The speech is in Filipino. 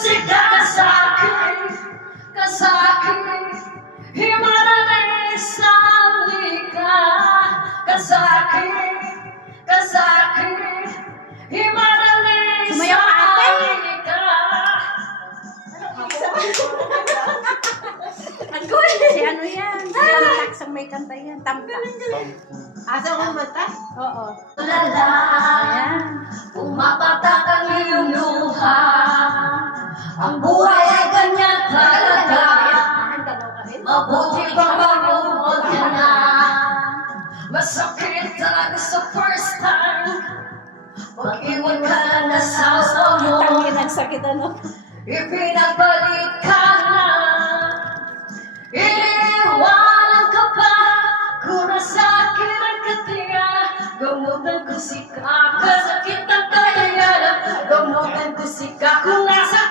Sika ka sa akin, himalalay sa lika. Ka sa akin, himalalay sa lika. Si ano yan? Si Alax ang may kanta yan. Tamta. Asa ko mata? Oo. Lala, Ayan. pumapatak ang iyong luha. Ang buhay ay ganyan talaga. Mabuti pang mag-uod ka na. Masakit talaga sa first time. Pag-iwan ka na nasawa mo. Tangin ang sakit ano. Ipinagbalik ka na. Iniiwanan ka pa. Kung nasa akin ang katiya, gamutan ko si ka. Kasakit ang kayayanan, gamutan ko si ka. Kung